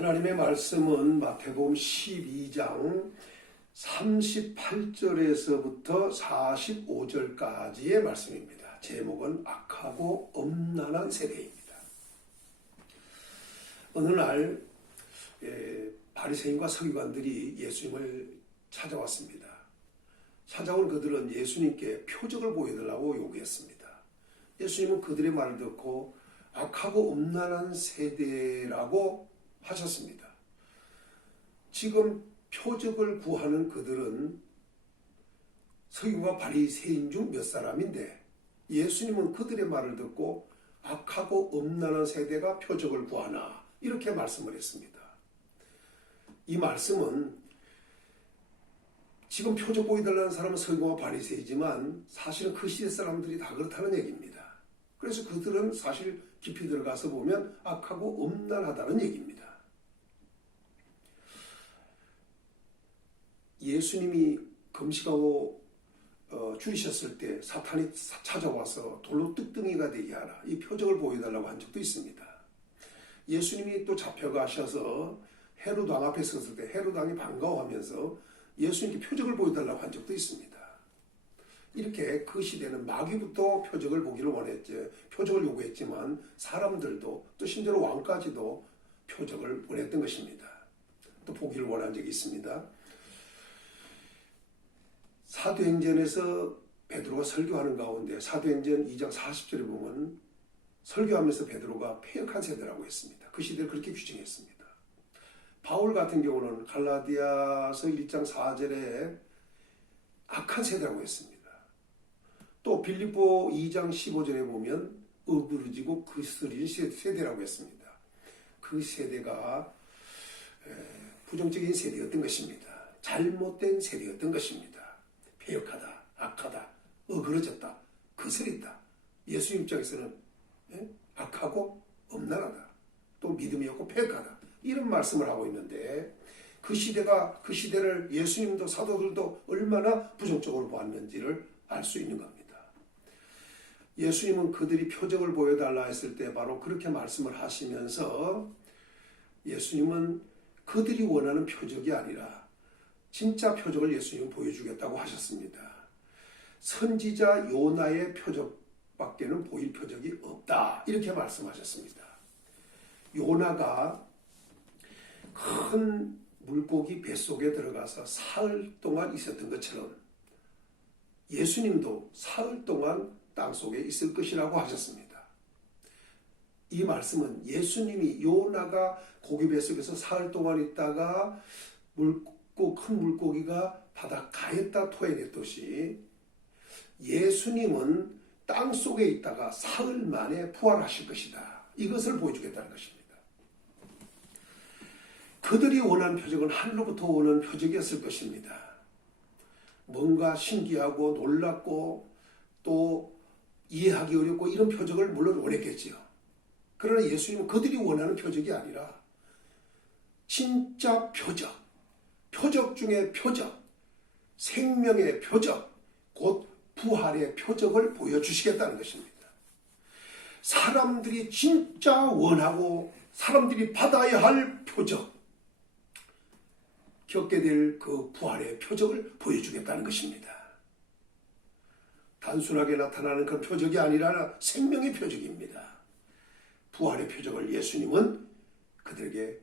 하나님의 말씀은 마태복음 12장 38절에서부터 45절까지의 말씀입니다. 제목은 악하고 엄난한 세대입니다. 어느 날 바리새인과 서기관들이 예수님을 찾아왔습니다. 찾아온 그들은 예수님께 표적을 보여달라고 요구했습니다. 예수님은 그들의 말을 듣고 악하고 엄난한 세대라고 하셨습니다. 지금 표적을 구하는 그들은 서기관과 바리새인 중 몇 사람인데 예수님은 그들의 말을 듣고 악하고 엄난한 세대가 표적을 구하나 이렇게 말씀을 했습니다. 이 말씀은 지금 표적 보여달라는 사람은 서기관과 바리새이지만 사실은 그 시대 사람들이 다 그렇다는 얘기입니다. 그래서 그들은 사실 깊이 들어가서 보면 악하고 엄난하다는 얘기입니다. 예수님이 금식하고 줄이셨을 때 사탄이 찾아와서 돌로 뜩등이가 되게 하라 이 표적을 보여달라고 한 적도 있습니다. 예수님이 또 잡혀가셔서 헤롯 왕 앞에 섰을 때 헤롯 왕이 반가워하면서 예수님께 표적을 보여달라고 한 적도 있습니다. 이렇게 그 시대는 마귀부터 표적을 보기를 원했죠. 표적을 요구했지만 사람들도 또 심지어 왕까지도 표적을 원했던 것입니다. 또 보기를 원한 적이 있습니다. 사도행전에서 베드로가 설교하는 가운데 사도행전 2장 40절에 보면 설교하면서 베드로가 패역한 세대라고 했습니다. 그 시대를 그렇게 규정했습니다. 바울 같은 경우는 갈라디아서 1장 4절에 악한 세대라고 했습니다. 또 빌립보 2장 15절에 보면 어그러지고 그스린 세대라고 했습니다. 그 세대가 부정적인 세대였던 것입니다. 잘못된 세대였던 것입니다. 패역하다, 악하다, 어그러졌다, 거스린다. 예수님 입장에서는 악하고 엄난하다, 또 믿음이 없고 패역하다 이런 말씀을 하고 있는데 그 시대를 예수님도 사도들도 얼마나 부정적으로 보았는지를 알 수 있는 겁니다. 예수님은 그들이 표적을 보여달라 했을 때 바로 그렇게 말씀을 하시면서 예수님은 그들이 원하는 표적이 아니라 진짜 표적을 예수님은 보여주겠다고 하셨습니다. 선지자 요나의 표적밖에는 보일 표적이 없다 이렇게 말씀하셨습니다. 요나가 큰 물고기 뱃속에 들어가서 사흘 동안 있었던 것처럼 예수님도 사흘 동안 땅속에 있을 것이라고 하셨습니다. 이 말씀은 예수님이 요나가 고기 뱃속에서 사흘 동안 있다가 큰 물고기가 바닷가에다 토해냈듯이 예수님은 땅속에 있다가 사흘 만에 부활하실 것이다. 이것을 보여주겠다는 것입니다. 그들이 원한 표적은 하늘로부터 오는 표적이었을 것입니다. 뭔가 신기하고 놀랍고 또 이해하기 어렵고 이런 표적을 물론 원했겠지요. 그러나 예수님은 그들이 원하는 표적이 아니라 진짜 표적 중에 표적, 생명의 표적, 곧 부활의 표적을 보여주시겠다는 것입니다. 사람들이 진짜 원하고 사람들이 받아야 할 표적, 겪게 될 그 부활의 표적을 보여주겠다는 것입니다. 단순하게 나타나는 그 표적이 아니라 생명의 표적입니다. 부활의 표적을 예수님은 그들에게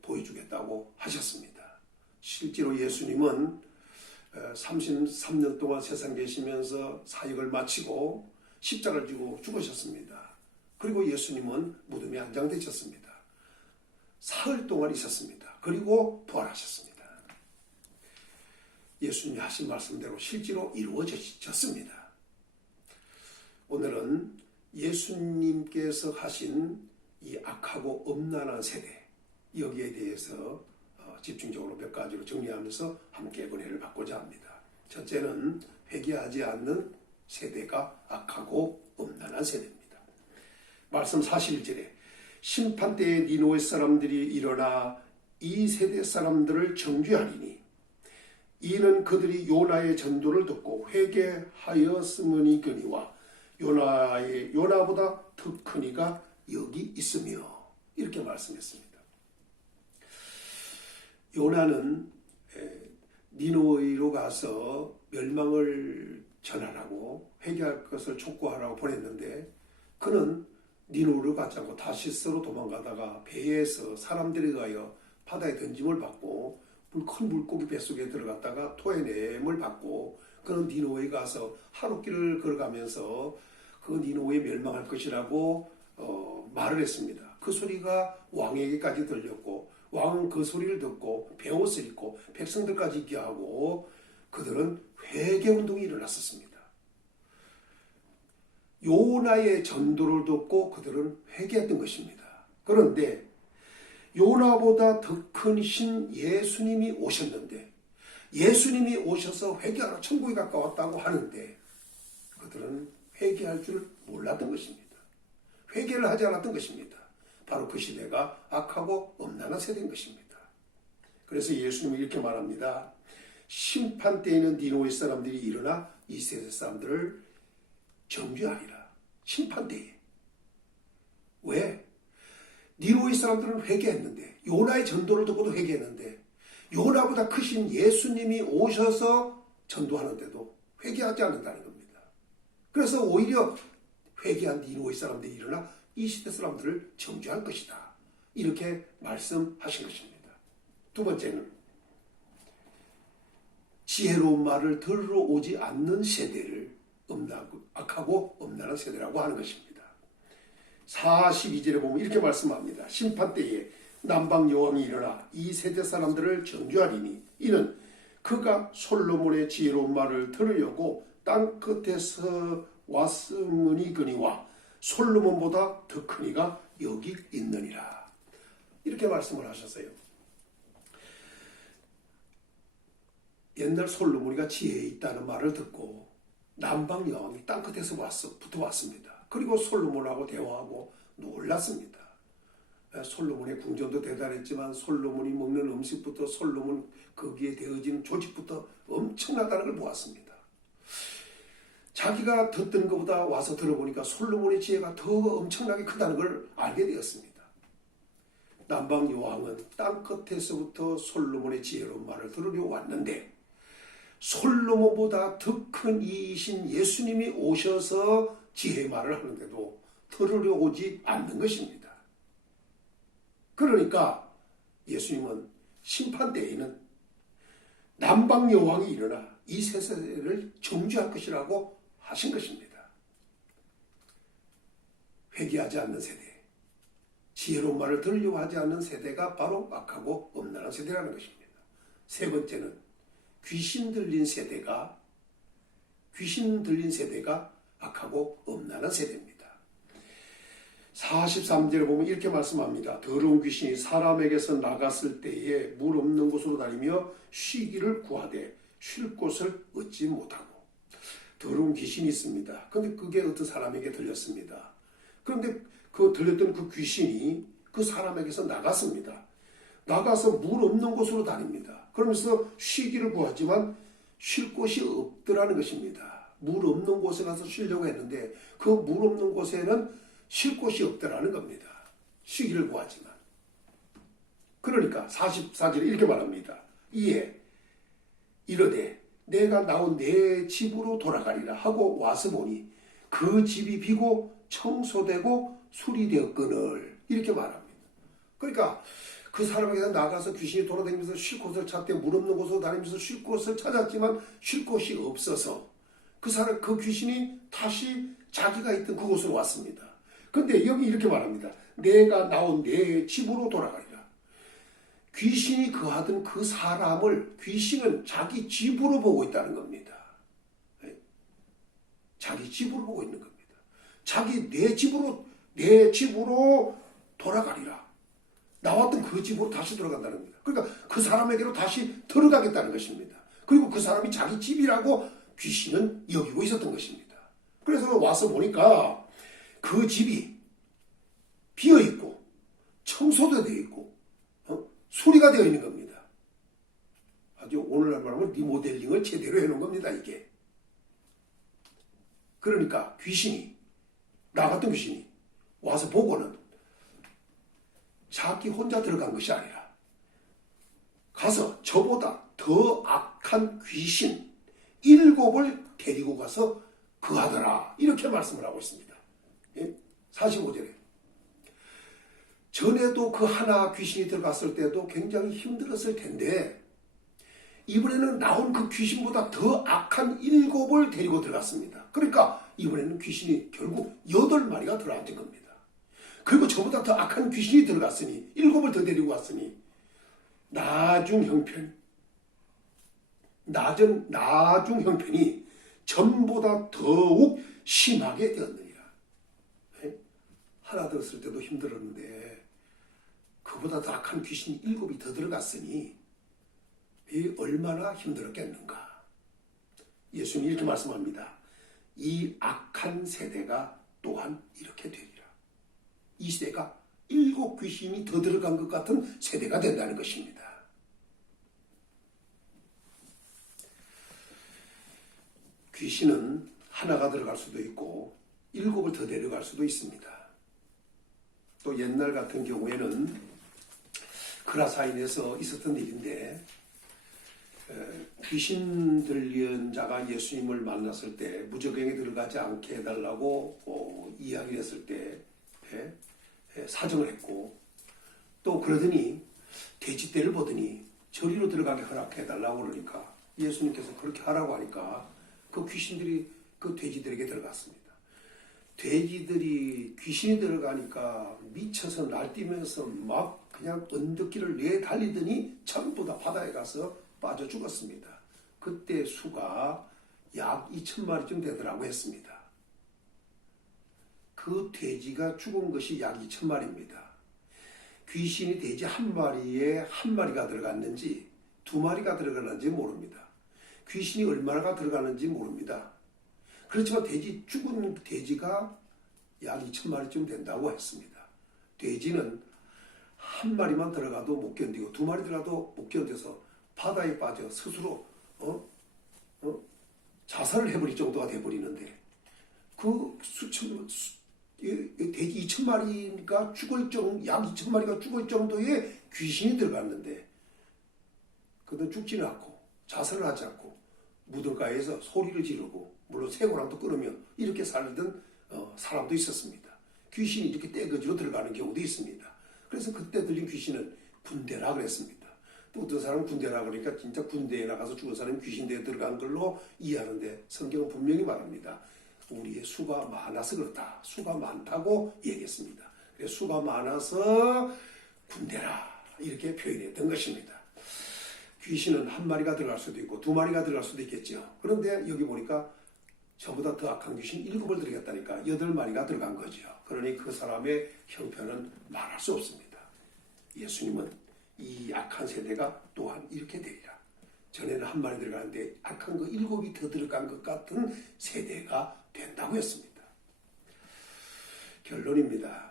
보여주겠다고 하셨습니다. 실제로 예수님은 33년 동안 세상 계시면서 사역을 마치고 십자가를 지고 죽으셨습니다. 그리고 예수님은 무덤에 안장되셨습니다. 사흘 동안 있었습니다. 그리고 부활하셨습니다. 예수님이 하신 말씀대로 실제로 이루어졌습니다. 오늘은 예수님께서 하신 이 악하고 엄난한 세대 여기에 대해서 집중적으로 몇 가지로 정리하면서 함께 은혜를 받고자 합니다. 첫째는 회개하지 않는 세대가 악하고 엄난한 세대입니다. 말씀 41절에 심판때에 니느웨 사람들이 일어나 이 세대 사람들을 정죄하리니 이는 그들이 요나의 전도를 듣고 회개하였으므니거니와 요나보다 더 큰 이가 여기 있으며 이렇게 말씀했습니다. 요나는 니느웨로 가서 멸망을 전하라고 회개할 것을 촉구하라고 보냈는데 그는 니느웨로 가지 않고 다시스로 도망가다가 배에서 사람들에 의하여 바다에 던짐을 받고 큰 물고기 뱃속에 들어갔다가 토해냄을 받고 그는 니느웨에 가서 하룻길을 걸어가면서 그 니느웨에 멸망할 것이라고 말을 했습니다. 그 소리가 왕에게까지 들렸고 왕은 그 소리를 듣고 베옷을 입고 백성들까지 있게 하고 그들은 회개운동이 일어났었습니다. 요나의 전도를 듣고 그들은 회개했던 것입니다. 그런데 요나보다 더 큰 신 예수님이 오셨는데 예수님이 오셔서 회개하러 천국에 가까웠다고 하는데 그들은 회개할 줄 몰랐던 것입니다. 회개를 하지 않았던 것입니다. 바로 그 시대가 악하고 엄난한 세대인 것입니다. 그래서 예수님은 이렇게 말합니다. 심판 때에는 니느웨 사람들이 일어나 이 세대 사람들을 정죄하리라. 심판 때에. 왜? 니느웨 사람들은 회개했는데 요나의 전도를 듣고도 회개했는데 요나보다 크신 예수님이 오셔서 전도하는데도 회개하지 않는다는 겁니다. 그래서 오히려 회개한 니느웨 사람들이 일어나 이 시대 사람들을 정죄할 것이다. 이렇게 말씀하신 것입니다. 두 번째는 지혜로운 말을 들으러 오지 않는 세대를 악하고 엄난한 세대라고 하는 것입니다. 42절에 보면 이렇게 말씀합니다. 심판 때에 남방 여왕이 일어나 이 세대 사람들을 정죄하리니 이는 그가 솔로몬의 지혜로운 말을 들으려고 땅 끝에서 왔으므니거니와 솔로몬보다 더 큰 이가 여기 있느니라. 이렇게 말씀을 하셨어요. 옛날 솔로몬이가 지혜에 있다는 말을 듣고 남방 여왕이 땅끝에서 붙어왔습니다. 그리고 솔로몬하고 대화하고 놀랐습니다. 솔로몬의 궁전도 대단했지만 솔로몬이 먹는 음식부터 솔로몬 거기에 되어지는 조직부터 엄청나다는 걸 보았습니다. 자기가 듣던 것보다 와서 들어보니까 솔로몬의 지혜가 더 엄청나게 크다는 걸 알게 되었습니다. 남방 여왕은 땅끝에서부터 솔로몬의 지혜로운 말을 들으려고 왔는데 솔로몬보다 더 큰 이이신 예수님이 오셔서 지혜의 말을 하는데도 들으려 오지 않는 것입니다. 그러니까 예수님은 심판 때에는 남방 여왕이 일어나 이 세대를 정죄할 것이라고 하신 것입니다. 회개하지 않는 세대, 지혜로운 말을 들으려고 하지 않는 세대가 바로 악하고 엄난한 세대라는 것입니다. 세 번째는 귀신 들린 세대가 악하고 엄난한 세대입니다. 43절에 보면 이렇게 말씀합니다. 더러운 귀신이 사람에게서 나갔을 때에 물 없는 곳으로 다니며 쉬기를 구하되 쉴 곳을 얻지 못하고. 더러운 귀신이 있습니다. 그런데 그게 어떤 사람에게 들렸습니다. 그런데 그 들렸던 그 귀신이 그 사람에게서 나갔습니다. 나가서 물 없는 곳으로 다닙니다. 그러면서 쉬기를 구하지만 쉴 곳이 없더라는 것입니다. 물 없는 곳에 가서 쉬려고 했는데 그 물 없는 곳에는 쉴 곳이 없더라는 겁니다. 쉬기를 구하지만. 그러니까 44절에 이렇게 말합니다. 이에 이르되 내가 나온 내 집으로 돌아가리라 하고 와서 보니 그 집이 비고 청소되고 수리되었거늘 이렇게 말합니다. 그러니까 그 사람에게 나가서 귀신이 돌아다니면서 쉴 곳을 찾되 물 없는 곳으로 다니면서 쉴 곳을 찾았지만 쉴 곳이 없어서 그 귀신이 다시 자기가 있던 그곳으로 왔습니다. 그런데 여기 이렇게 말합니다. 내가 나온 내 집으로 돌아가리라. 귀신이 거하던 그 사람을 귀신은 자기 집으로 보고 있다는 겁니다. 자기 집으로 보고 있는 겁니다. 내 집으로 돌아가리라. 나왔던 그 집으로 다시 돌아간다는 겁니다. 그러니까 그 사람에게로 다시 들어가겠다는 것입니다. 그리고 그 사람이 자기 집이라고 귀신은 여기고 있었던 것입니다. 그래서 와서 보니까 그 집이 비어있고 청소도 되어 있고 수리가 되어 있는 겁니다. 아주 오늘날 말하면 리모델링을 제대로 해놓은 겁니다. 이게. 그러니까 나갔던 귀신이 와서 보고는 자기 혼자 들어간 것이 아니라 가서 저보다 더 악한 귀신 7을 데리고 가서 그하더라. 이렇게 말씀을 하고 있습니다. 45절에. 전에도 그 하나 귀신이 들어갔을 때도 굉장히 힘들었을 텐데 이번에는 나온 그 귀신보다 더 악한 7을 데리고 들어갔습니다. 그러니까 이번에는 귀신이 결국 8마리가 들어앉은 겁니다. 그리고 저보다 더 악한 귀신이 들어갔으니 7을 더 데리고 왔으니 나중 형편이 전보다 더욱 심하게 되었느니라. 하나 들었을 때도 힘들었는데 그보다 더 악한 귀신이 7이 더 들어갔으니 이 얼마나 힘들었겠는가. 예수님이 이렇게 말씀합니다. 이 악한 세대가 또한 이렇게 되리라. 이 세대가 7 귀신이 더 들어간 것 같은 세대가 된다는 것입니다. 귀신은 하나가 들어갈 수도 있고 7을 더 데려갈 수도 있습니다. 또 옛날 같은 경우에는 그라사인에서 있었던 일인데 귀신 들린 자가 예수님을 만났을 때 무저갱에 들어가지 않게 해달라고 이야기를 했을 때 사정을 했고 또 그러더니 돼지떼를 보더니 저리로 들어가게 허락해달라고 그러니까 예수님께서 그렇게 하라고 하니까 그 귀신들이 그 돼지들에게 들어갔습니다. 돼지들이 귀신이 들어가니까 미쳐서 날뛰면서 막 그냥 언덕길을 내달리더니 전부 다 바다에 가서 빠져 죽었습니다. 그때 수가 약 2,000마리쯤 되더라고 했습니다. 그 돼지가 죽은 것이 약 2,000마리입니다. 귀신이 돼지 한 마리에 한 마리가 들어갔는지 2마리가 들어갔는지 모릅니다. 귀신이 얼마나 들어가는지 모릅니다. 그렇지만 죽은 돼지가 약 2,000마리쯤 된다고 했습니다. 돼지는 한 마리만 들어가도 못 견디고 2마리 들어가도 못 견뎌서 바다에 빠져 스스로 자살을 해버릴 정도가 돼버리는데 그 돼지 2,000마리가 약 2,000마리가 죽을 정도의 귀신이 들어갔는데 그는 죽지는 않고 자살을 하지 않고 무덤가에서 소리를 지르고 물론 쇠고랑도 끊으며 이렇게 살던 사람도 있었습니다. 귀신이 이렇게 떼거지로 들어가는 경우도 있습니다. 그래서 그때 들린 귀신은 군대라 그랬습니다. 또 어떤 사람은 군대라 그러니까 진짜 군대에 나가서 죽은 사람이 귀신대에 들어간 걸로 이해하는데 성경은 분명히 말합니다. 우리의 수가 많아서 그렇다. 수가 많다고 얘기했습니다. 그래서 수가 많아서 군대라 이렇게 표현했던 것입니다. 귀신은 한 마리가 들어갈 수도 있고 2마리가 들어갈 수도 있겠죠. 그런데 여기 보니까 저보다 더 악한 귀신 7을 들어갔다니까 8마리가 들어간 거죠. 그러니 그 사람의 형편은 말할 수 없습니다. 예수님은 이 악한 세대가 또한 이렇게 되리라. 전에는 한 마리 들어가는데 악한 거 7이 더 들어간 것 같은 세대가 된다고 했습니다. 결론입니다.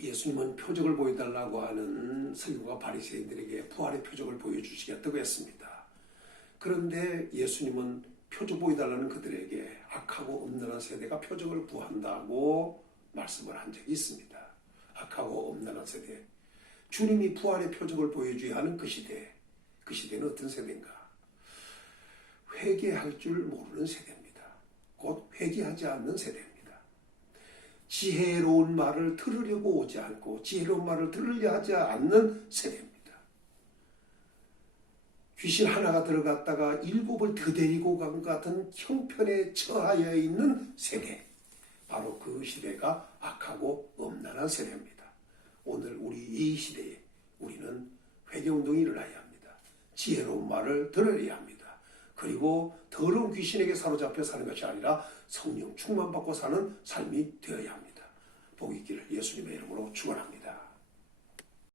예수님은 표적을 보여달라고 하는 서기관과 바리새인들에게 부활의 표적을 보여주시겠다고 했습니다. 그런데 예수님은 표적 보여달라는 그들에게 악하고 엄란한 세대가 표적을 구한다고 말씀을 한 적이 있습니다. 악하고 엄란한 세대. 주님이 부활의 표적을 보여줘야 하는 그 시대. 그 시대는 어떤 세대인가? 회개할 줄 모르는 세대입니다. 곧 회개하지 않는 세대입니다. 지혜로운 말을 들으려고 오지 않고 지혜로운 말을 들으려 하지 않는 세대입니다. 귀신 하나가 들어갔다가 7을 더 데리고 간 것 같은 형편에 처하여 있는 세대. 바로 그 시대가 악하고 엄란한 세대입니다. 오늘 우리 이 시대에 우리는 회개운동이 일어나야 합니다. 지혜로운 말을 들어야 합니다. 그리고 더러운 귀신에게 사로잡혀 사는 것이 아니라 성령 충만받고 사는 삶이 되어야 합니다. 복 있기를 예수님의 이름으로 축원합니다.